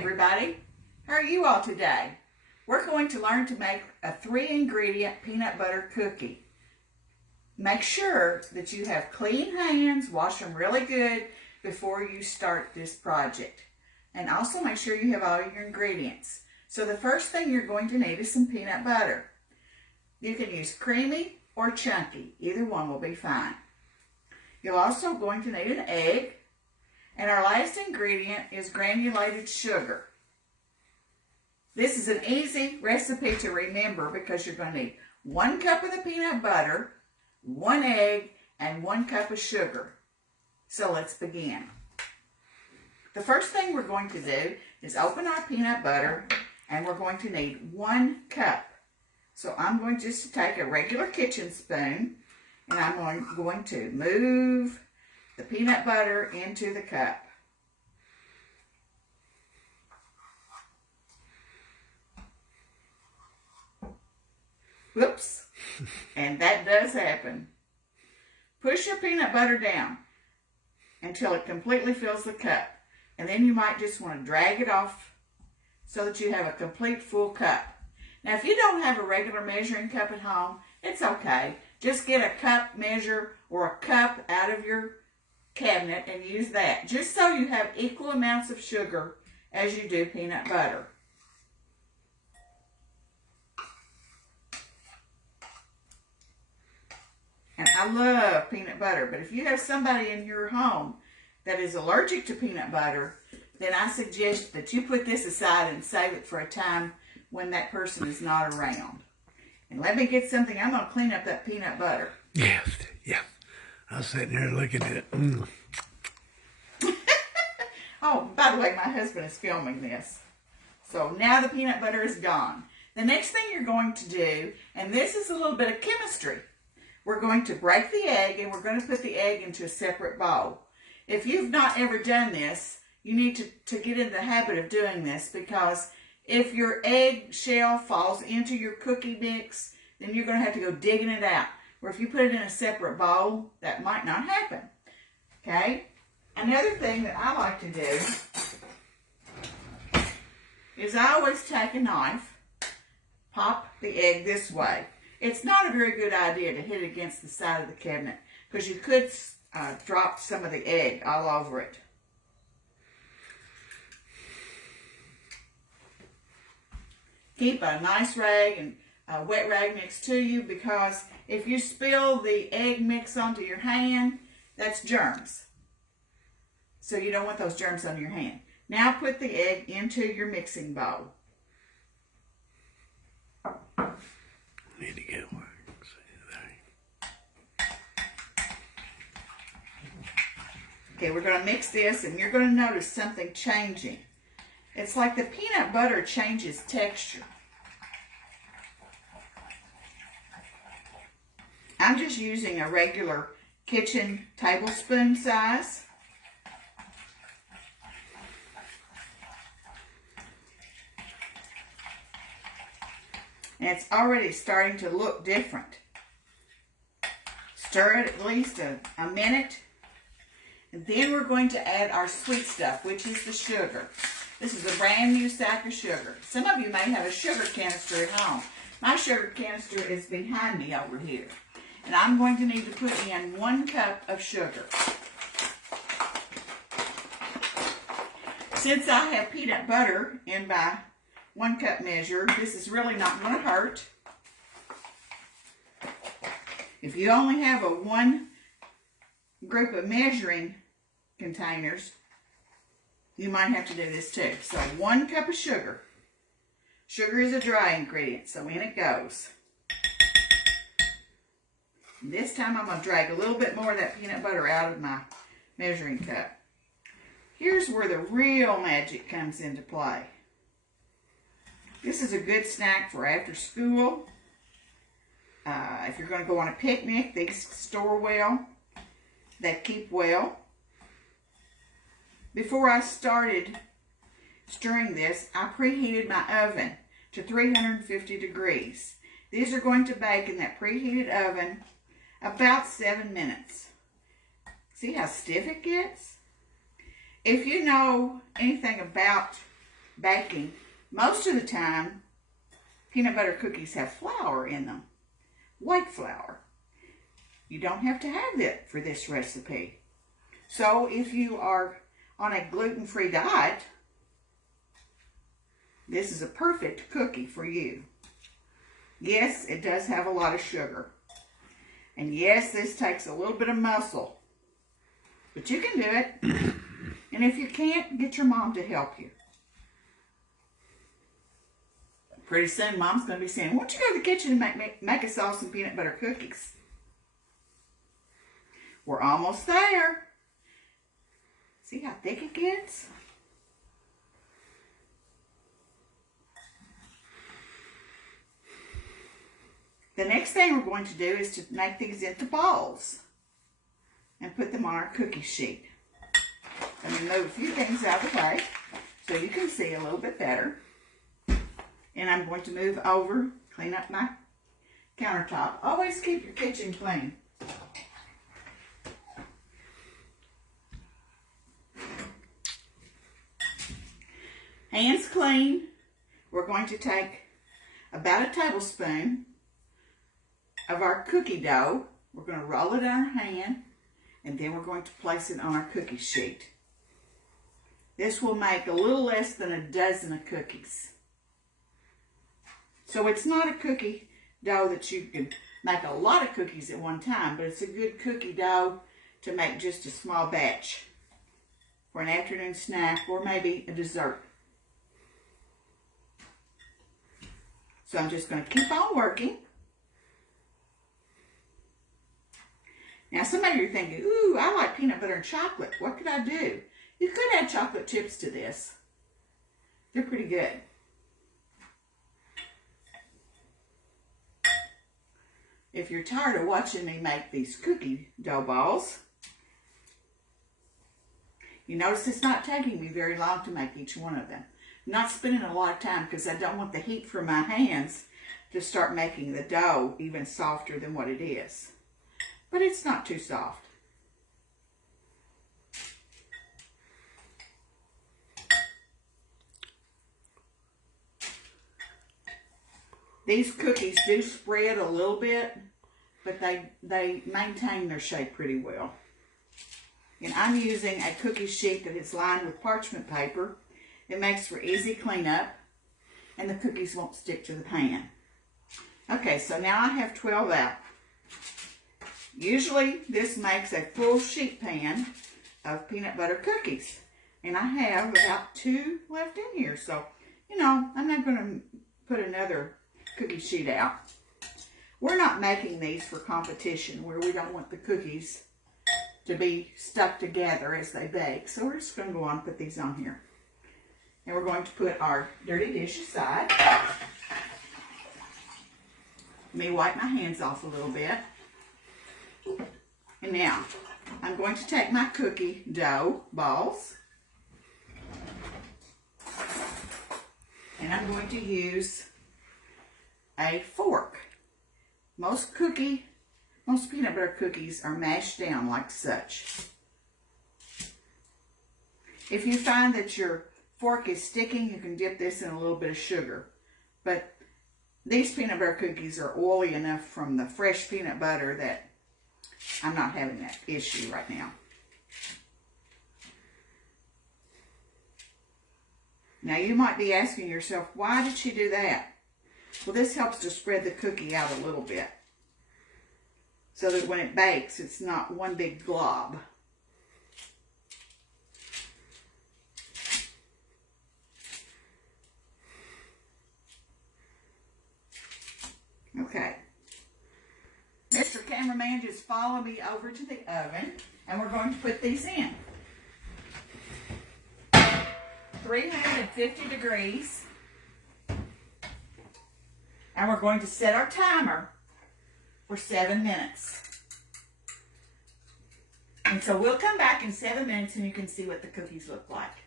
everybody. How are you all today? We're going to learn to make a 3-ingredient peanut butter cookie. Make sure that you have clean hands, wash them really good before you start this project. And also make sure you have all your ingredients. So the first thing you're going to need is some peanut butter. You can use creamy or chunky. Either one will be fine. You're also going to need an egg. And our last ingredient is granulated sugar. This is an easy recipe to remember because you're going to need 1 cup of the peanut butter, 1 egg, and 1 cup of sugar. So let's begin. The first thing we're going to do is open our peanut butter, and we're going to need 1 cup. So I'm going just to take a regular kitchen spoon, and I'm going to move the peanut butter into the cup. Whoops, and that does happen. Push your peanut butter down until it completely fills the cup. And then you might just want to drag it off so that you have a complete full cup. Now, if you don't have a regular measuring cup at home, it's okay. Just get a cup measure or a cup out of your cabinet and use that, just so you have equal amounts of sugar as you do peanut butter. And I love peanut butter, but if you have somebody in your home that is allergic to peanut butter, then I suggest that you put this aside and save it for a time when that person is not around. And let me get something. I'm going to clean up that peanut butter. Yes, yeah. I was sitting here looking at it. Oh, by the way, my husband is filming this. So now the peanut butter is gone. The next thing you're going to do, and this is a little bit of chemistry, we're going to break the egg, and we're going to put the egg into a separate bowl. If you've not ever done this, you need to get in the habit of doing this, because if your egg shell falls into your cookie mix, then you're going to have to go digging it out. Or if you put it in a separate bowl, that might not happen. Okay? Another thing that I like to do is I always take a knife, pop the egg this way. It's not a very good idea to hit it against the side of the cabinet because you could drop some of the egg all over it. Keep a nice rag and a wet rag next to you, because if you spill the egg mix onto your hand, that's germs. So you don't want those germs on your hand. Now put the egg into your mixing bowl. Need to get work. Okay, we're going to mix this, and you're going to notice something changing. It's like the peanut butter changes texture. I'm just using a regular kitchen tablespoon size. And it's already starting to look different. Stir it at least a minute. And then we're going to add our sweet stuff, which is the sugar. This is a brand new sack of sugar. Some of you may have a sugar canister at home. My sugar canister is behind me over here. And I'm going to need to put in 1 cup of sugar. Since I have peanut butter in my 1 cup measure, this is really not going to hurt. If you only have a 1 group of measuring containers, you might have to do this too. So 1 cup of sugar. Sugar is a dry ingredient, so in it goes. And this time I'm going to drag a little bit more of that peanut butter out of my measuring cup. Here's where the real magic comes into play. This is a good snack for after school. If you're going to go on a picnic, these store well. They keep well. Before I started stirring this, I preheated my oven to 350 degrees. These are going to bake in that preheated oven about 7 minutes. See how stiff it gets? If you know anything about baking, most of the time, peanut butter cookies have flour in them, white flour. You don't have to have it for this recipe. So if you are on a gluten-free diet, this is a perfect cookie for you. Yes, it does have a lot of sugar. And yes, this takes a little bit of muscle. But you can do it. And if you can't, get your mom to help you. Pretty soon, Mom's going to be saying, why don't you go to the kitchen and make us all some peanut butter cookies? We're almost there. See how thick it gets? The next thing we're going to do is to make these into balls and put them on our cookie sheet. Let me move a few things out of the way so you can see a little bit better. And I'm going to move over, clean up my countertop. Always keep your kitchen clean. Hands clean. We're going to take about a tablespoon of our cookie dough. We're going to roll it in our hand, and then we're going to place it on our cookie sheet. This will make a little less than a dozen of cookies. So it's not a cookie dough that you can make a lot of cookies at one time, but it's a good cookie dough to make just a small batch for an afternoon snack or maybe a dessert. So I'm just going to keep on working. Now some of you are thinking, ooh, I like peanut butter and chocolate. What could I do? You could add chocolate chips to this. They're pretty good. If you're tired of watching me make these cookie dough balls, you notice it's not taking me very long to make each one of them. I'm not spending a lot of time because I don't want the heat from my hands to start making the dough even softer than what it is. But it's not too soft. These cookies do spread a little bit, but they maintain their shape pretty well. And I'm using a cookie sheet that is lined with parchment paper. It makes for easy cleanup, and the cookies won't stick to the pan. Okay, so now I have 12 out. Usually this makes a full sheet pan of peanut butter cookies. And I have about 2 left in here. So, you know, I'm not going to put another cookie sheet out. We're not making these for competition where we don't want the cookies to be stuck together as they bake. So we're just going to go on and put these on here. And we're going to put our dirty dish aside. Let me wipe my hands off a little bit. And now, I'm going to take my cookie dough balls. And I'm going to use a fork. Most peanut butter cookies are mashed down like such. If you find that your fork is sticking, you can dip this in a little bit of sugar. But these peanut butter cookies are oily enough from the fresh peanut butter that I'm not having that issue right now. Now you might be asking yourself, why did she do that? Well, this helps to spread the cookie out a little bit so that when it bakes, it's not one big glob. Okay. Mr. Cameraman, just follow me over to the oven, and we're going to put these in. 350 degrees. And we're going to set our timer for 7 minutes. And so we'll come back in 7 minutes and you can see what the cookies look like.